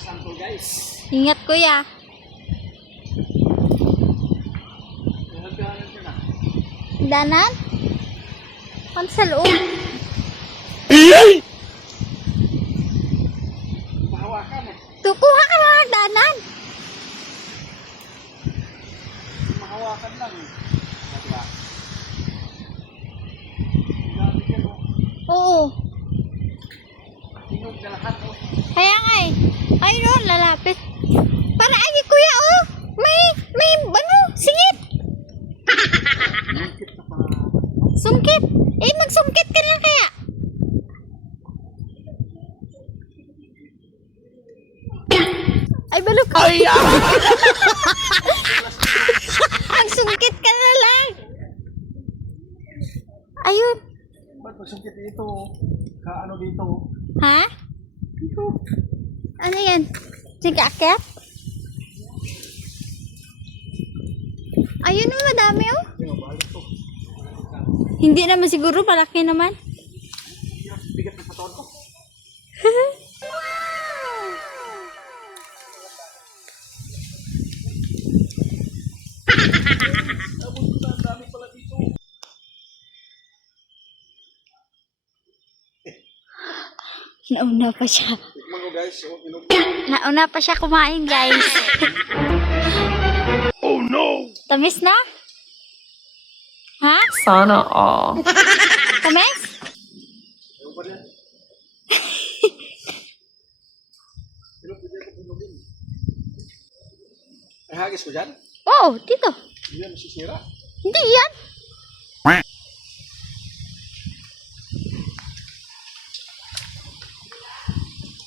Sample guys. Ingat kuya. Danan? Kan sa loob. Mahawakan eh. Tukuha ka mga danan. Mahawakan lang. Diba? Grabe ka no. Oo. Hinog na lahat oh. Kaya nga eh. Ay no, lalapit. Para ay kuya oh. May ano, singit. Nakit na pa. Sungkit. Eh magsungkit ka na kaya. Ay balok. Ay magsungkit ka na lang. Ayun. Ba't magsungkit dito? Kaano dito? Ha? Dito. Ano yan? Sige, akyat? Ayun oh, madami oh. Balik to. Hindi naman siguro, malaki naman. Bigat na katawan ko. Abot ko na, ang dami pala dito. Nauna pa siya. Tikman ko guys. Oh, hinog. Nauna pa siya kumain, guys. Oh no! Tamis na? Ha? Sana all. Tamis? Ewan pa rin. Hinog ko dyan, hinogin. Ay, hagis ko dyan? Oo, dito. Hindi yan masisira. Hindi yan.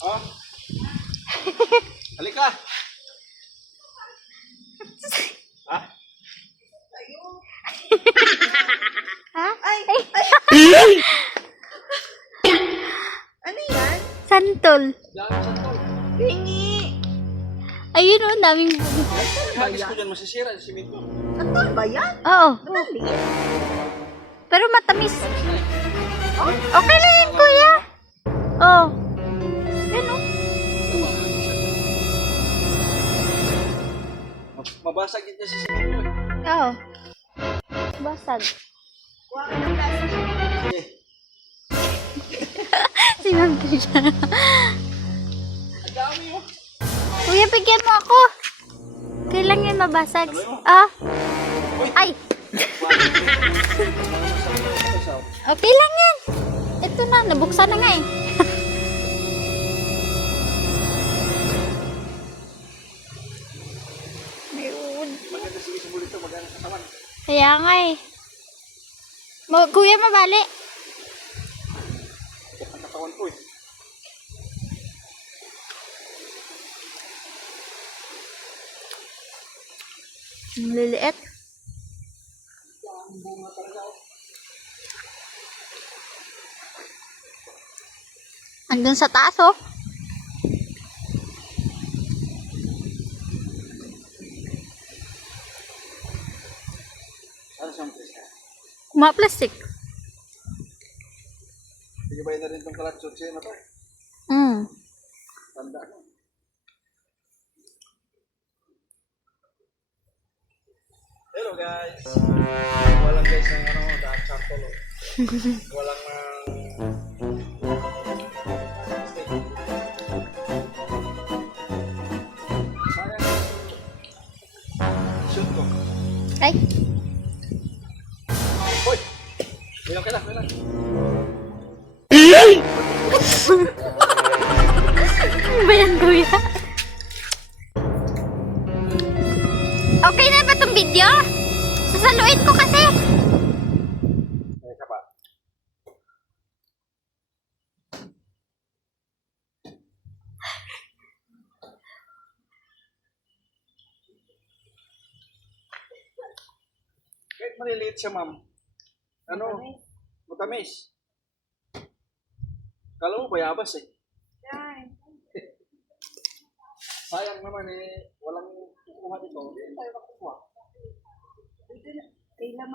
Ah? Halika! Ha? Ha? Ay. Ano yan? Santol. Dami sa tol. Hingi. Ayun oh, daming... Hagis ko dyan masisira. Simento. Ano ba yan? Oo. Maliit. Pero matamis. Okay lang yun, kuya. Oh. Yan oh. Mabasag yun sa simento. Oo. Basag. Kuha ka ng plastic. Sige. Sinunod siya. Ang dami oh. Kuya, bigyan mo ako. Kailan yun mabasag? Ano yun? Ah. Uy. Ay. Okay lang yan. Ito na, nabuksan na nga eh. Ayun. Maganda sige sa bulito. Maganda sa katawan. Kaya nga eh. Kuya, mabali. Ang katawan ko eh. Ang liliit. Andun sa taas oh. Ano siyang presa? Mga plastic. Sige ba yun na rin itong kalatsotse na to? Tanda ko. Hello guys! Walang guys ng ano, daan sample oh. Walang steak. Sayang. Shoot ko. Ay. Hoy! Bilang ka lang, bilang. Ano ba yan, kuya? Okay na ba itong video? Sasaluin ko kasi. Ay, ka pa. Kahit maliliit siya, ma'am. Ano? Matamis. Kala mo bayabas eh. Sayang naman eh. Walang kukuha dito. Hindi tayo makukuha. Kailan